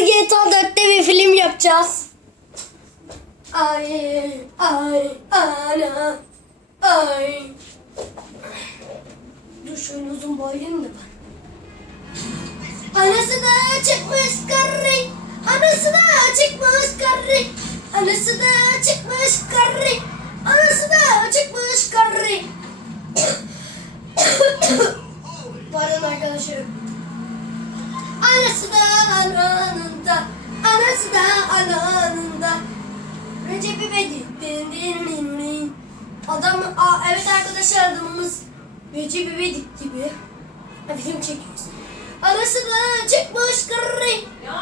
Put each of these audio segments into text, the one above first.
GTA 4'te bir film yapacağız. Ay ay ana ay. Dur şöyle uzun boyluyum da ben. Anası da çıkmış karri. Anası da çıkmış karri. Anası da çıkmış karri. Anası da çıkmış karri. Pardon arkadaşım. Anası da ananında. Anası da ananında. Recep İvedik. Din din din din. Adam, aa, evet arkadaşlar adamımız Recep İvedik gibi. Ha, film çekiyoruz. Anası da çıkmış kırrı. Ya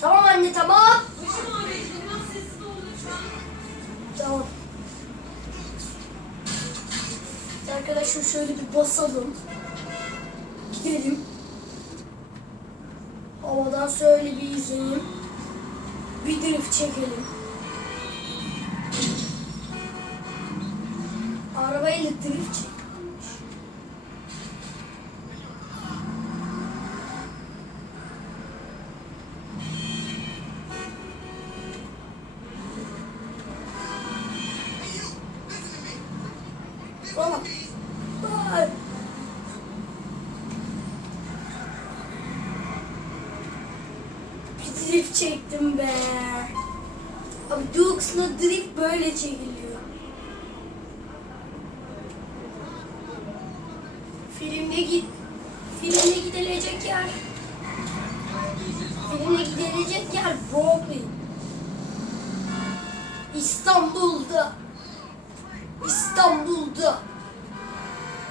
Tamam anne tamam. başım ağrıyor. Sessiz ol lütfen. Tamam. Arkadaşlar şöyle bir basalım. Gidelim. Havadan şöyle bir izleyeyim. Bir drift çekelim. Arabayla drift çek. Baba. Ay. Bir drift çektim be. Abi Dux'la drift böyle çekiliyor. Filmde git filmde gidilecek yer filmde gidilecek yer Broadway. İstanbul'da İstanbul'da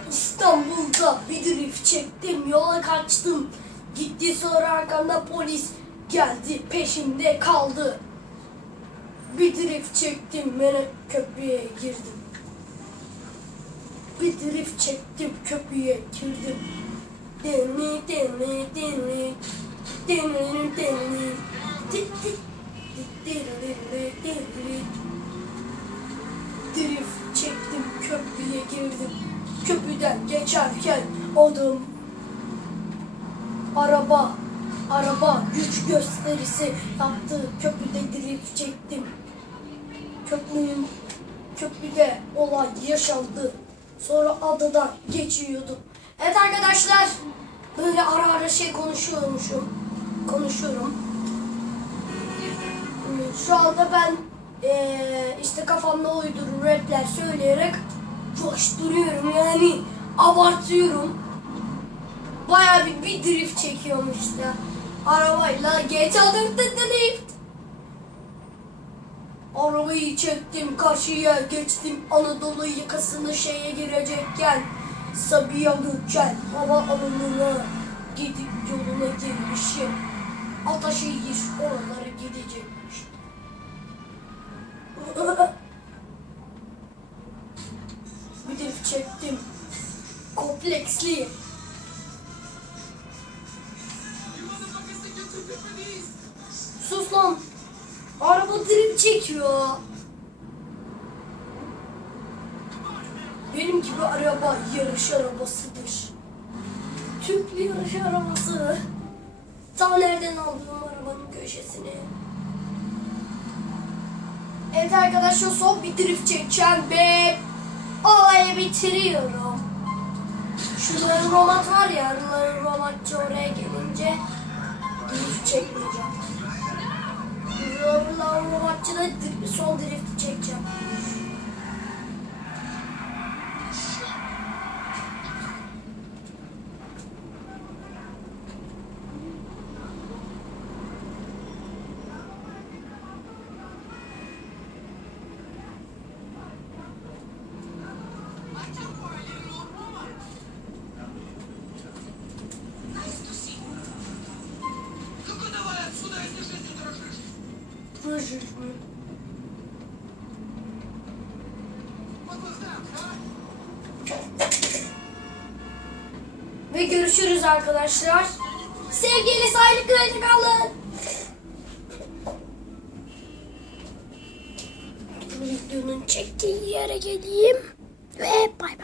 İstanbul'da bir drift çektim yola kaçtım gitti sonra arkamda polis geldi peşimde kaldı. Bir drift çektim ben köprüye girdim. Bir drift çektim köprüye girdim. Deni deni deni deni deni. Drift çektim köprüye girdim. Köprüden geçerken adam Araba Araba güç gösterisi yaptı Köprüde drift çektim Köprünün Köprüde olay yaşandı Sonra adadan geçiyordum Evet arkadaşlar Böyle ara ara şey konuşuyormuşum Konuşuyorum şu anda ben eee, işte kafamda uydurun rapler söyleyerek coşturuyorum yani abartıyorum. Bayağı bir, bir drift çekiyorum işte. Arabayla GTA 4'te drift. Arabayı çektim karşıya geçtim Anadolu yakasını şeye girecekken Sabiha Gökçen hava alanına gidip yoluna girmişim Ataşehir oralara gidecekmiş Bir de çektim. Kompleksli. Sus lan. Araba drift çekiyor. Benim gibi araba yarış arabasıdır. Tüplü yarış arabası. Ta nereden aldım arabanın köşesini? Evet arkadaşlar son bir drift çekeceğim ve olayı bitiriyorum. Şunların romat var ya, onların romatçı oraya gelince Ve görüşürüz arkadaşlar. Sevgili sağlıklı kalın. Videonun çektiği yere geleyim. Ve bay bay.